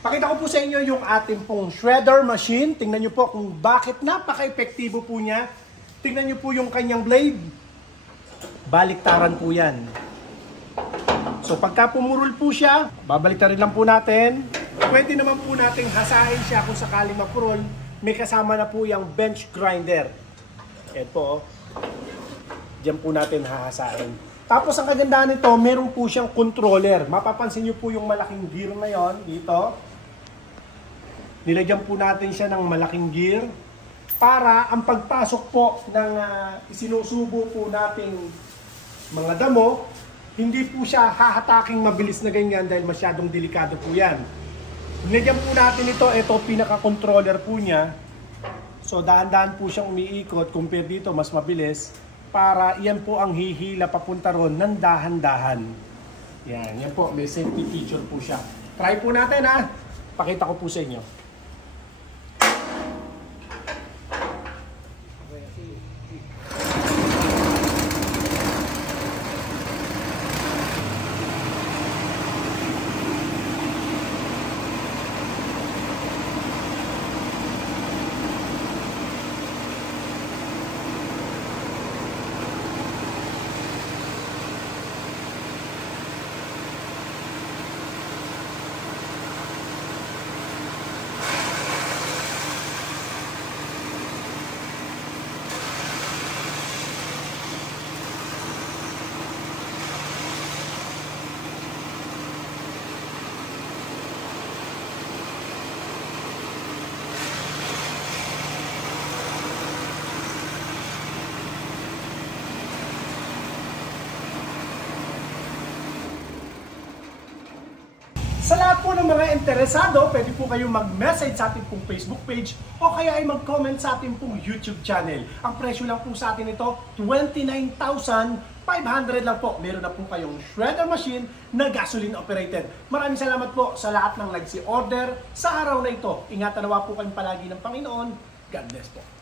Pakita ko po sa inyo yung ating pong shredder machine. Tingnan nyo po kung bakit napaka-epektibo po niya. Tingnan nyo po yung kanyang blade. Baliktaran po yan. So pagka pumurol po siya, babaliktarin lang po natin. Pwede naman po nating hasain siya kung sakaling mapurol. May kasama na po yung bench grinder. Ito, diyan po natin hahasain. Tapos ang kagandahan nito, meron po siyang controller. Mapapansin nyo po yung malaking gear na yon dito. Nilagyan po natin siya ng malaking gear para ang pagpasok po ng isinusubo po nating mga damo, hindi po siya hahataking mabilis na ganyan dahil masyadong delikado po yan. Nilagyan po natin ito pinaka-controller po niya. So dahan-dahan po siyang umiikot, compare dito mas mabilis, para iyan po ang hihila papunta ron ng dahan-dahan. Yan po, may safety feature po siya. Try po natin ha. Pakita ko po sa inyo. Sa lahat po ng mga interesado, pwede po kayong mag-message sa ating pong Facebook page o kaya ay mag-comment sa ating pong YouTube channel. Ang presyo lang po sa atin ito, 29,500 lang po. Meron na po kayong shredder machine na gasoline operated. Maraming salamat po sa lahat ng nagsi-order sa araw na ito. Ingatan nawa po kayong palagi ng Panginoon. God bless po.